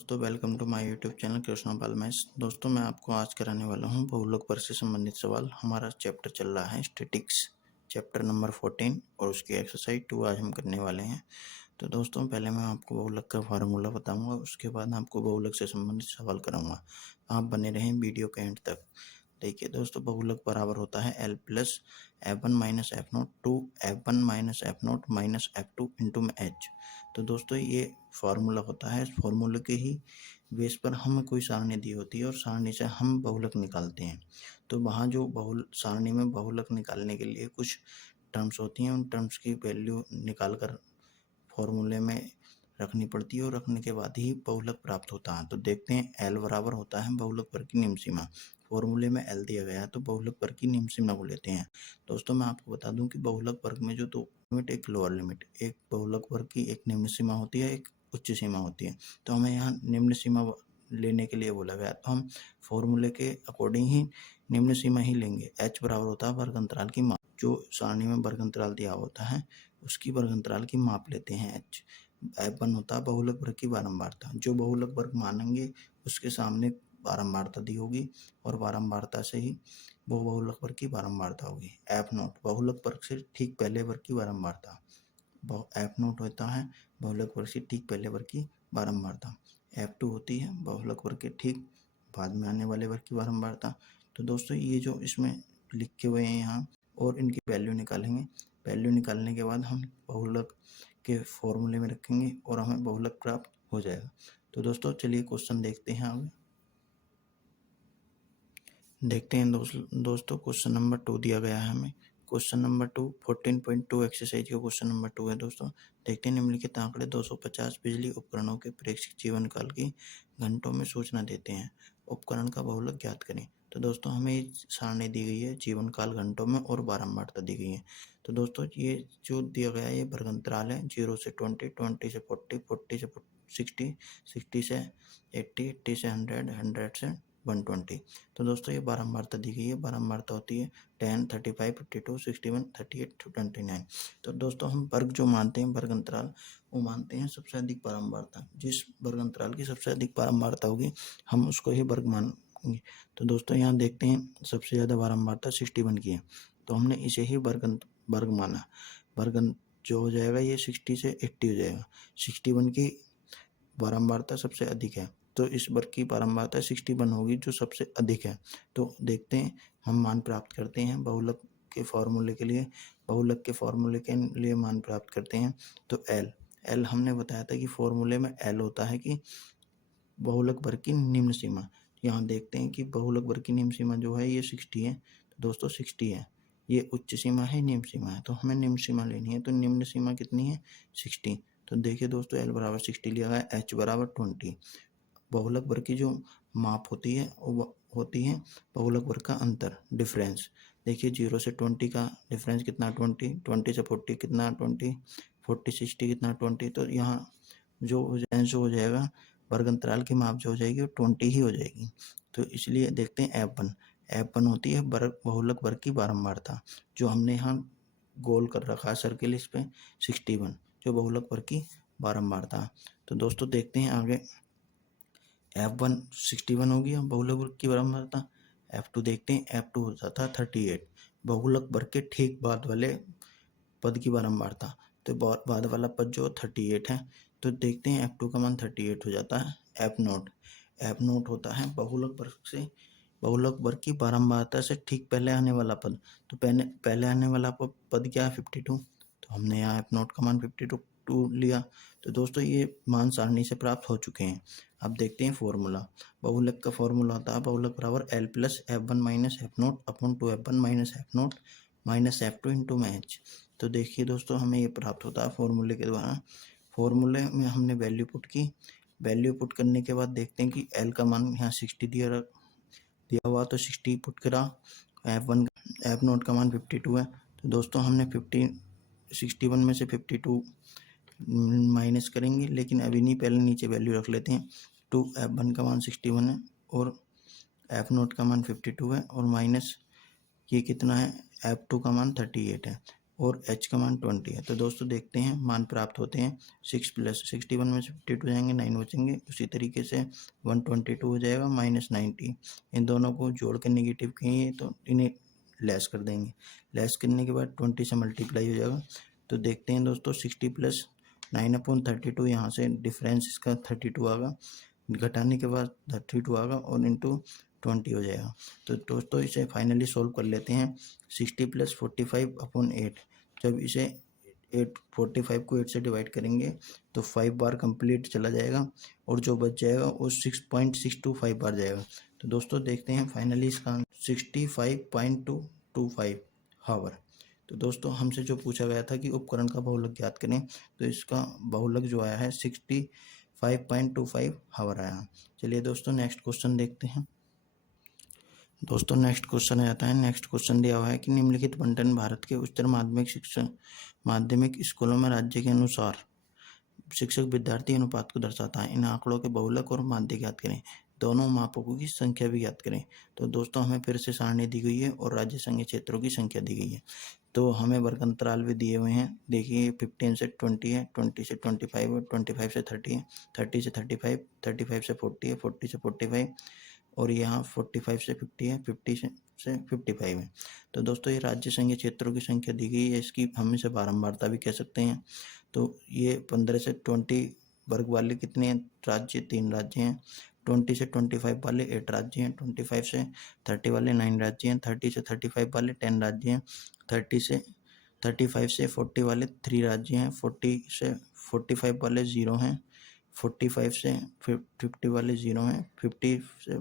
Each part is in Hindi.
दोस्तों welcome to my YouTube channel Krishna Pal maths. दोस्तों मैं आपको आज कराने वाला हूं बहुलक वर्ग से संबंधित सवाल। हमारा चैप्टर चल रहा है स्टैटिक्स, चैप्टर नंबर 14 और उसकी एक्सरसाइज 2 आज हम करने वाले हैं। तो दोस्तों पहले मैं आपको बहुलक का फार्मूला बताऊंगा, उसके बाद आपको बहुलक से संबंधित सवाल कराऊंगा। आप बने रहें वीडियो के एंड तक। देखिए दोस्तों, बहुलक बराबर होता है L plus F1 minus F nought two F1 minus F nought minus F2 into में H। तो दोस्तों ये फार्मूला होता है। इस फार्मूले के ही बेस पर हमें कोई सारणी दी होती है और सारणी से हम बहुलक निकालते हैं। तो वहाँ जो सारणी में बहुलक निकालने के लिए कुछ टर्म्स होती हैं, उन टर्म्स की वैल्यू निकाल कर फॉर्मूले में रखनी पड़ती है और रखने के बाद ही बहुलक प्राप्त होता है। तो देखते हैं, L बराबर होता है बहुलक वर्ग की निम्न सीमा। फॉर्मूले में L दिया गया है तो बहुलक वर्ग की निम्न सीमा को लेते हैं। दोस्तों मैं आपको बता दूं कि बहुलक वर्ग में जो दो लिमिट, एक लोअर लिमिट, एक बहुलक वर्ग की एक निम्न सीमा होती है, एक उच्च सीमा होती है। तो हमें यहाँ निम्न सीमा लेने के लिए बोला गया, तो हम फॉर्मूले के अकॉर्डिंग ही निम्न सीमा ही लेंगे। H बराबर होता है वर्ग अंतराल की माप। जो सारणी में वर्ग अंतराल दिया होता है उसकी वर्ग अंतराल की माप लेते हैं H। F1 होता है बहुलक वर्ग की बारंबारता। जो बहुलक वर्ग मानेंगे उसके सामने बारंबारता दी होगी और बारंबारता से ही वो बहुलक वर्ग की बारंबारता होगी। F नोट बहुलक वर्ग से ठीक पहले वर्ग की बारंबारता। F नोट होता है बहुलक वर्ग से ठीक पहले वर्ग की बारंबारता। F2 होती है बहुलक वर्ग के ठीक बाद में आने वाले वर्ग की बारंबारता। तो दोस्तों ये जो इसमें लिखे हुए हैं यहाँ, और इनकी वैल्यू निकालेंगे। वैल्यू निकालने के बाद हम बहुलक के फॉर्मूले में रखेंगे और हमें बहुलक प्राप्त हो जाएगा। तो दोस्तों चलिए क्वेश्चन देखते हैं। आगे देखते हैं दोस्तों क्वेश्चन नंबर 2 दिया गया है हमें। क्वेश्चन नंबर 2 14.2 एक्सरसाइज का क्वेश्चन नंबर 2 है। दोस्तों देखते हैं, निम्नलिखित आंकड़े 250 बिजली उपकरणों के प्रेक्षित जीवन काल की घंटों में सूचना देते हैं। उपकरण का बहुलक ज्ञात करें। तो दोस्तों हमें सारणी दी गई है जीवन काल घंटों में और बारंबारता दी गई है। तो दोस्तों ये जो दिया गया है ये वर्ग अंतराल है, 0 से 20, 20 से 40, 40 से 60, 60 से 80, 80 से 100, 100 से 120। तो दोस्तों ये बारंबारता दी गई है। बारंबारता होती है 10, 35, 52, 61, 38, 29। तो दोस्तों हम वर्ग जो मानते हैं, वर्ग अंतराल, वो मानते हैं सबसे अधिक बारंबारता। जिस वर्ग अंतराल की सबसे अधिक बारंबारता होगी हम उसको ही वर्ग मानेंगे। तो दोस्तों यहाँ देखते हैं सबसे ज़्यादा बारंबारता 61 की है, तो हमने इसे ही वर्ग माना। वर्ग जो हो जाएगा ये 60 से 80 हो जाएगा। 61 की बारंबारता सबसे अधिक है, तो इस वर्ग की बारंबारता 61 होगी जो सबसे अधिक है। तो देखते हैं, हम मान प्राप्त करते हैं बहुलक के फॉर्मूले के लिए। बहुलक के फॉर्मूले के लिए मान प्राप्त करते हैं। तो L हमने बताया था कि फॉर्मूले में L होता है कि बहुलक वर्ग की निम्न सीमा। यहाँ देखते हैं कि बहुलक वर्ग की निम्न सीमा जो है ये 60 है। तो दोस्तों 60 है, ये उच्च सीमा है, निम्न सीमा है, तो हमें निम्न सीमा लेनी है। तो निम्न सीमा कितनी है? 60। तो देखिए दोस्तों L बराबर 60 लिया गया, H बराबर 20। बहुलक वर्ग की जो माप होती है वो होती है बहुलक वर्ग का अंतर, डिफरेंस। देखिए 0 से 20 का डिफरेंस कितना? 20, 20 से 40 कितना? 20, 40 से 60 कितना? 20। तो यहाँ जो हो जाएगा वर्ग अंतराल की माप जो हो जाएगी वो 20 ही हो जाएगी। तो इसलिए देखते हैं F1 होती है बहुलक वर्ग की बारंबारता, जो हमने यहाँ गोल कर रखा है सर्किल इस पे, 61 जो बहुलक वर्ग की बारंबारता। तो दोस्तों देखते हैं आगे, F1 61 हो गया बहुलक वर्ग की बारंबारता। F2 देखते हैं, F2 होता था 38 बहुलक वर्ग के ठीक बाद वाले पद की बारंबारता। तो बाद वाला पद जो 38 है, तो देखते हैं F2 का मान 38 हो जाता है। F नोट होता है बहुलक वर्ग की बारंबारता से ठीक पहले आने वाला पद। तो पहले आने वाला पद क्या है? 52। तो हमने यहाँ F नोट का मान 52 लिया। तो दोस्तों ये मान सारणी से प्राप्त हो चुके हैं। अब देखते हैं फॉर्मूला। बहुलक का फॉर्मूला होता है बहुलक बराबर L plus F1 minus F naught upon 2 F1 minus F nought minus F2 into में H। तो देखिए दोस्तों हमें ये प्राप्त होता है फॉर्मूले के द्वारा। फॉर्मूले में हमने वैल्यू पुट की। वैल्यू पुट करने के बाद देखते हैं कि L का मान यहाँ 60 दिया हुआ, तो 60 पुट करा। F नोट का मान 52 है। तो दोस्तों हमने 61 में से 52 माइनस करेंगे, लेकिन अभी नहीं, पहले नीचे वैल्यू रख लेते हैं। 2 F1 का मान 61 है और F नोट का मान 52 है, और माइनस ये कितना है? F2 का मान 38 है, और h का मान 20 है। तो दोस्तों देखते हैं मान प्राप्त होते हैं 6 प्लस 61 में से 52 जाएंगे, 9 बचेंगे। उसी तरीके से 122 हो जाएगा माइनस 90, इन दोनों को जोड़ के नेगेटिव कहेंगे तो इन्हें लेस कर देंगे। लेस करने के बाद 20 से मल्टीप्लाई हो जाएगा। तो देखते हैं दोस्तों 60 प्लस 9/32, यहाँ से डिफरेंस इसका 32 आएगा, घटाने के बाद 32 आएगा और इंटू 20 हो जाएगा। तो दोस्तों इसे फाइनली सोल्व कर लेते हैं। 60 प्लस 45/8, जब इसे 45 को 8 से डिवाइड करेंगे तो 5 बार कंप्लीट चला जाएगा और जो बच जाएगा वो 6.625 बार जाएगा। तो दोस्तों देखते हैं फाइनली इसका 65.225 हावर। तो दोस्तों हमसे जो पूछा गया था कि उपकरण का बहुलक ज्ञात करें, तो इसका बहुलक जो आया है 65.25 हावर आया। चलिए दोस्तों नेक्स्ट क्वेश्चन देखते हैं। दोस्तों नेक्स्ट क्वेश्चन आता है। नेक्स्ट क्वेश्चन दिया हुआ है कि निम्नलिखित बंटन भारत के उच्चतर माध्यमिक स्कूलों में राज्य के अनुसार शिक्षक विद्यार्थी अनुपात को दर्शाता है। इन आंकड़ों के बहुलक और माध्य ज्ञात करें, दोनों मापकों की संख्या भी ज्ञात करें। तो दोस्तों हमें फिर से सारणी दी गई है और राज्य संघीय क्षेत्रों की संख्या दी गई है। तो हमें वर्ग अंतराल भी दिए हुए हैं। देखिए 15 से 20 है, 20 से 25 है, 25 से 30 है, 30 से 35, 35 से 40 है, 40 से 45 और यहाँ 45 से 50 है, 50 से 55 है। तो दोस्तों ये राज्य संघीय क्षेत्रों की संख्या दी गई है, इसकी हम इसे बारंबारता भी कह सकते हैं। तो ये 15 से 20 वर्ग वाले कितने राज्य, 3 राज्य हैं। 20 से 25 वाले 8 राज्य हैं। 25 से 30 वाले 9 राज्य हैं। 30 से 35 वाले 10 राज्य हैं। 35 से 40 वाले 3 राज्य हैं। 40 से 45 वाले 0 हैं। 45 से 50 वाले 0 हैं। 50 से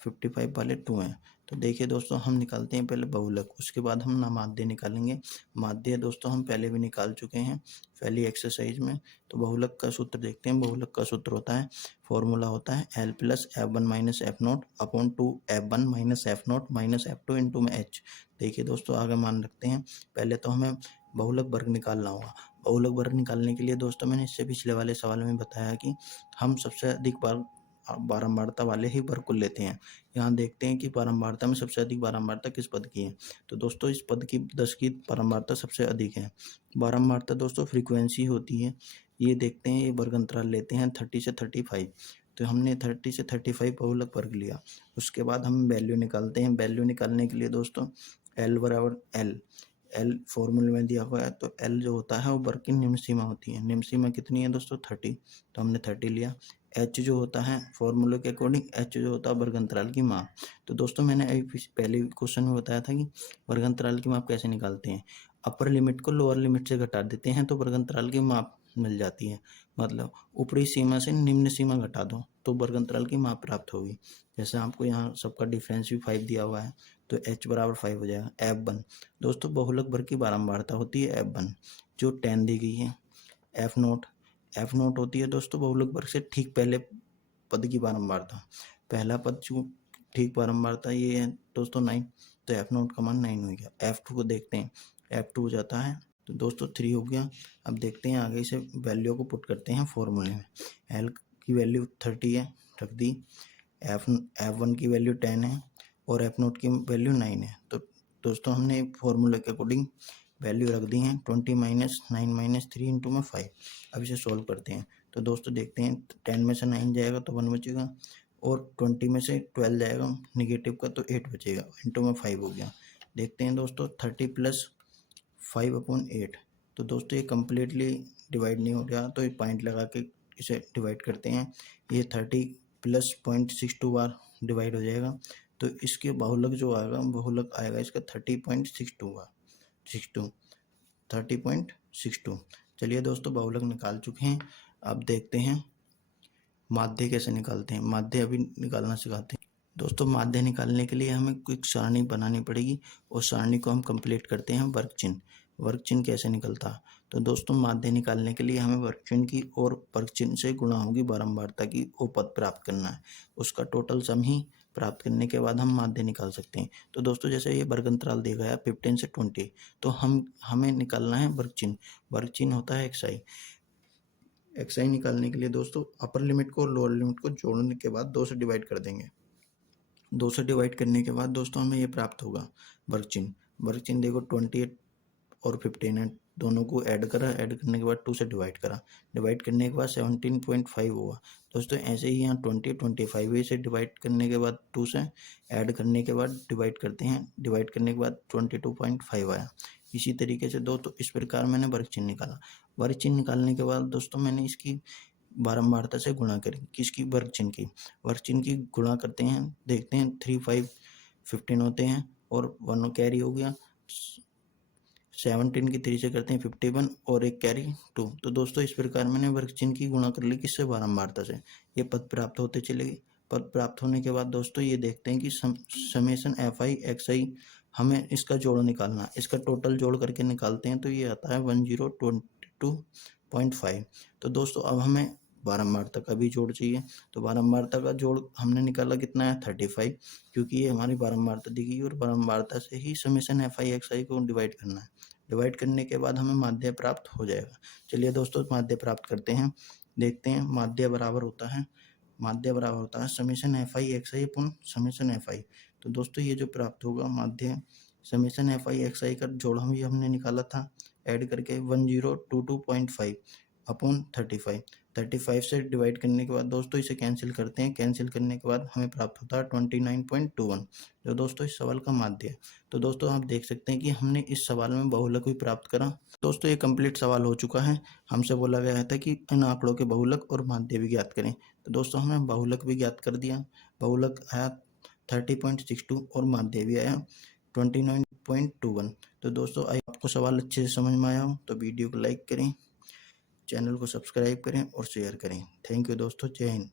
55 वाले 2 हैं। तो देखिए दोस्तों हम निकालते हैं पहले बहुलक, उसके बाद हम माध्य निकालेंगे। माध्य दोस्तों हम पहले भी निकाल चुके हैं पहली एक्सरसाइज में। तो बहुलक का सूत्र देखते हैं। बहुलक का सूत्र होता है, फॉर्मूला होता है L plus F1 minus F0 upon 2 F1 minus F0 minus F2 into में H। देखिए दोस्तों आगे मान रखते हैं, पहले तो हमें बहुलक वर्ग निकालना होगा। बहुलक वर्ग निकालने के लिए दोस्तों मैंने इससे पिछले वाले सवाल में बताया कि हम सबसे अधिक बार बारंबारता वाले ही वर्ग को लेते हैं। यहाँ देखते हैं कि बारंबारता में सबसे अधिक बारंबारता किस पद की है। तो दोस्तों इस पद की 10 की बारंबारता सबसे अधिक है। बारंबारता दोस्तों फ्रीक्वेंसी होती है। ये देखते हैं, ये वर्ग अंतराल लेते हैं 30 से 35। तो हमने 30 से 35 बहुलक वर्ग लिया। उसके बाद हम वैल्यू निकालते हैं। वैल्यू निकालने के लिए दोस्तों L बराबर L फॉर्मूले में दिया हुआ है। तो L जो होता है वो वर्ग की निम्न सीमा होती है। निम्न सीमा कितनी है दोस्तों 30, तो हमने 30 लिया। H जो होता है फॉर्मूले के अकॉर्डिंग H जो होता है वर्ग अंतराल की माप। तो दोस्तों मैंने अभी पहले क्वेश्चन में बताया था कि वर्ग अंतराल की माप कैसे निकालते हैं। अपर लिमिट को लोअर लिमिट से घटा देते हैं तो वर्ग अंतराल की माप मिल जाती है। मतलब ऊपरी सीमा से निम्न सीमा घटा दो तो वर्ग अंतराल की माप प्राप्त होगी। जैसे आपको यहाँ सबका डिफरेंस भी 5 दिया हुआ है, तो H बराबर 5 हो जाएगा। F1 दोस्तों बहुलक वर्ग की बारंबारता होती है F1 जो 10 दी गई है। F0 होती है दोस्तों बहुलक वर्ग से ठीक पहले पद की बारंबारता। पहला पद जो ठीक बारंबारता ये है दोस्तों 9, तो F0 का मान 9 हो गया। F2 को देखते हैं, F2 हो जाता है तो दोस्तों 3 हो गया। अब देखते हैं आगे से वैल्यू को पुट करते हैं फॉर्मूले में। L की वैल्यू 30 है, रख दी। F1 की वैल्यू 10 है और F0 की वैल्यू 9 है। तो दोस्तों हमने फॉर्मूले के अकॉर्डिंग वैल्यू रख दी हैं 20 माइनस 9 माइनस 3 इंटू में 5। अब इसे सॉल्व करते हैं। तो दोस्तों देखते हैं 10 में से 9 जाएगा तो 1 बचेगा और 20 में से 12 जाएगा निगेटिव का तो 8 बचेगा, इंटू में 5 हो गया। देखते हैं दोस्तों 30 प्लस 5/8। तो दोस्तों ये कम्प्लीटली डिवाइड नहीं हो रहा, तो ये पॉइंट लगा के इसे डिवाइड करते हैं। ये 30 प्लस 0.62 बार डिवाइड हो जाएगा। तो इसके बहुलक जो आएगा बहुलक आएगा इसका 30.62 बार 30.62। चलिए दोस्तों बहुलक निकाल चुके हैं। अब देखते हैं माध्य कैसे निकालते हैं। माध्य अभी निकालना सिखाते हैं। दोस्तों माध्य निकालने के लिए हमें कोई सारणी बनानी पड़ेगी और सारणी को हम कंप्लीट करते हैं वर्ग चिन्ह। वर्ग चिन्ह कैसे निकलता है, तो दोस्तों माध्य निकालने के लिए हमें वर्ग चिन्ह की और वर्ग चिन्ह से गुणा होगी बारंबारता की वो पद प्राप्त करना है। उसका टोटल सम ही प्राप्त करने के बाद हम माध्य निकाल सकते हैं। तो दोस्तों जैसे ये वर्ग अंतराल दिया गया 15 से 20, तो हमें निकालना है वर्ग चिन्ह। वर्ग चिन्ह होता है XI निकालने के लिए दोस्तों अपर लिमिट को लोअर लिमिट को जोड़ने के बाद 2 से डिवाइड कर देंगे। 2 से डिवाइड करने के बाद दोस्तों हमें ये प्राप्त होगा वर्ग चिन्ह। वर्ग चिन्ह देखो 28 और 15 है, दोनों को ऐड करा, ऐड करने के बाद 2 से डिवाइड करा, डिवाइड करने के बाद 17.5 हुआ। दोस्तों ऐसे ही यहाँ 25 से डिवाइड करने के बाद 2 से ऐड करने के बाद डिवाइड करते हैं, डिवाइड करने के बाद 22.5 आया। इसी तरीके से दोस्तों इस प्रकार मैंने वर्ग चिन्ह निकाला। वर्ग चिन्ह निकालने के बाद दोस्तों मैंने इसकी बारंबारता से गुणा करी, किसकी, वर्ग चिन्ह की। वर्ग चिन्ह की गुणा करते हैं, देखते हैं 3 5 15 होते हैं और 1 कैरी हो गया। 17 की 3 से करते हैं 51 और 1 कैरी 2। तो दोस्तों इस प्रकार मैंने वर्ग चिन्ह की गुणा कर ली, किससे, बारंबारता से। ये पद प्राप्त होते चले गए। पद प्राप्त होने के बाद दोस्तों ये देखते हैं कि समेशन fi xi, हमें इसका जोड़ निकालना, इसका टोटल जोड़ करके निकालते हैं तो ये आता है 1022.5। तो दोस्तों अब हमें बारंबारता का भी जोड़ चाहिए, तो बारंबारता का जोड़ हमने निकाला, कितना है, 35, क्योंकि ये हमारी बारंबारता दी गई और बारंबारता से ही समेशन fi xi को डिवाइड करना है। डिवाइड करने के बाद हमें माध्य प्राप्त हो जाएगा। चलिए दोस्तों माध्य प्राप्त करते हैं, देखते हैं। माध्य बराबर होता है summation fi xi upon summation fi। तो दोस्तों ये जो प्राप्त होगा माध्य समेशन fi xi का जोड़ हमने निकाला था, ऐड करके 1022.5 अपॉन 35 से डिवाइड करने के बाद दोस्तों इसे कैंसिल करते हैं, कैंसिल करने के बाद हमें प्राप्त होता है 29.21, जो दोस्तों इस सवाल का माध्य है। तो दोस्तों आप देख सकते हैं कि हमने इस सवाल में बहुलक भी प्राप्त करा। दोस्तों ये कंप्लीट सवाल हो चुका है। हमसे बोला गया था कि इन आंकड़ों के बहुलक और माध्य भी ज्ञात करें। तो दोस्तों हमने बहुलक भी ज्ञात कर दिया। बहुलक आया 30.62 और माध्य भी आया 29.21। तो दोस्तों आपको सवाल अच्छे से समझ में आया हो तो वीडियो को लाइक करें, चैनल को सब्सक्राइब करें और शेयर करें। थैंक यू दोस्तों, जय हिंद।